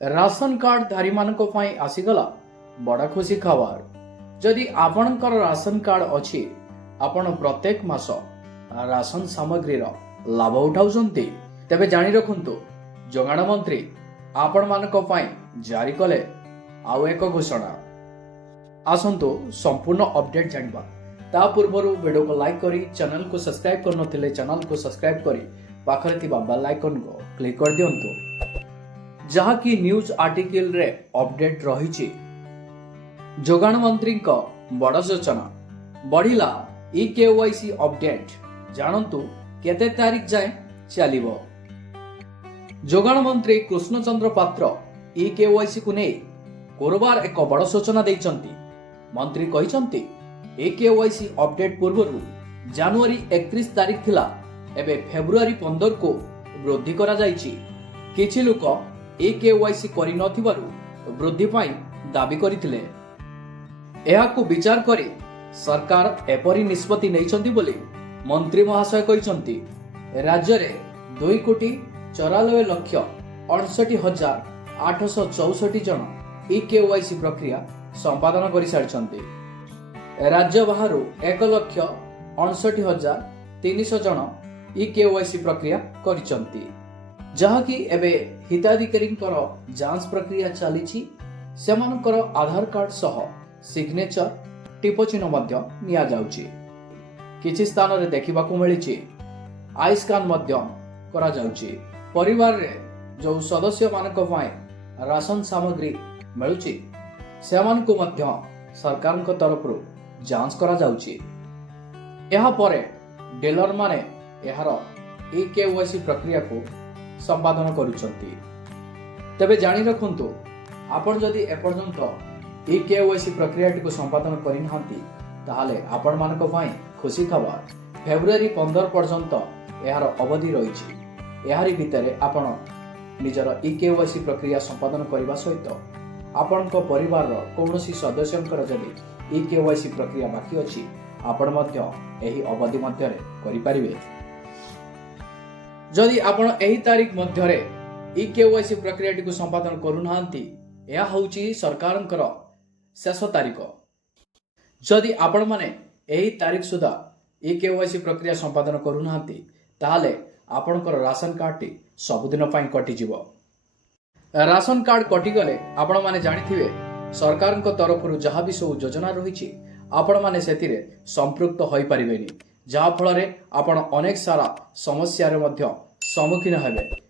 Ration card धारी मानक पई आसीगला बड़ा खुशी खबर। जदि आपणकर राशन कार्ड अछि आपण प्रत्येक मास राशन सामग्री लाभ उठाउछन्ती तेबे जानि रखुंतु जोगाण मंत्री आपण मानक पई जारी कले आउ एक घोषणा। आसंतु संपूर्ण अपडेट जानिबा ता पूर्वरु वीडियो को लाइक करी चैनल को सब्सक्राइब करनथिले चैनल को सब्सक्राइब करी पाखरे थिबा बेल आइकन को क्लिक कर दियंतु जहा की न्यूज आर्टिकल रे अपडेट रही। जोगाण मंत्री बड़ सूचना बढ़िला केवाईसी अपडेट जानतु केते तारीख जाए चलिबो। जोगाण मंत्री कृष्णचंद्र पात्र केवाईसी को नहीं गुरुवार एक बड़ सूचना देइचंती। मंत्री कहिसंती केवाईसी अपडेट पूर्व जनवरी 31 तारीख थिला एबे फेब्रुआरी 15 को वृद्धि करा जायछि। किछि लोक केवाईसी करि नथिबारु वृद्धि पाई दाबी करथिले। एहाकु विचार करी सरकार एपरी निष्पत्ति नैछंती बोली मंत्री महाशय कहिसंती। राज्य रे 2,94,68,864 जन केवाईसी प्रक्रिया संपादन करि सारिछंती। राज्य बाहरु 1,59,300 जन केवाईसी प्रक्रिया करिसंती जहाँकि एबे हिताधिकारी जांच प्रक्रिया चली। सेमानकर आधार कार्ड सह सिग्नेचर टिप चिन्ह मध्य निया जाउची। किछि स्थान रे देखिबाकू मिलिछि आई स्कान मध्य करा जाउची। परिवार रे जो सदस्य मानक पय राशन सामग्री मिलुची सेमानकू मध्य सरकार तरफ जांच करा जाउची। एहा परे डीलर माने एहार केवाईसी प्रक्रिया को संपादन करुछंती। तबे जानि रखुंतु आपण जदि एपर्यंत केवाईसी प्रक्रिया को संपादन करि नहंती ताहाले आपण मानक पई खुशी खबर। फेब्रुआरी 15 पर्यंत एहार अवधि रहिछि। एहारी भितरे आपण निजर केवाईसी प्रक्रिया संपादन करबा सहित आपणक परिवार कौनसी सदस्यंकर जदि केवाईसी प्रक्रिया बाकी अछि आपण मध्य एही अवधि मध्य करि परिबे। जदि आपण एही तारीख मध्यरे केवाईसी प्रक्रिया को संपादन करूनाहांती यह होची सरकारंकर शेष तारीख। जदि आपण माने एही तारीख सुधा केवाईसी प्रक्रिया संपादन करूनाहांती ताहाले आपणकर राशन कार्ड टी सबुदिन पई कटि जिवो। राशन कार्ड कटि गले आपण माने जानिथिबे सरकारंक तरफरु जहा भी सब योजना रहिछि आपण माने सेतिरे संपृक्त होई परिबेनी जहा फल रे आपण अनेक सारा समस्या रे मध्य सम्मुखीन हेबे।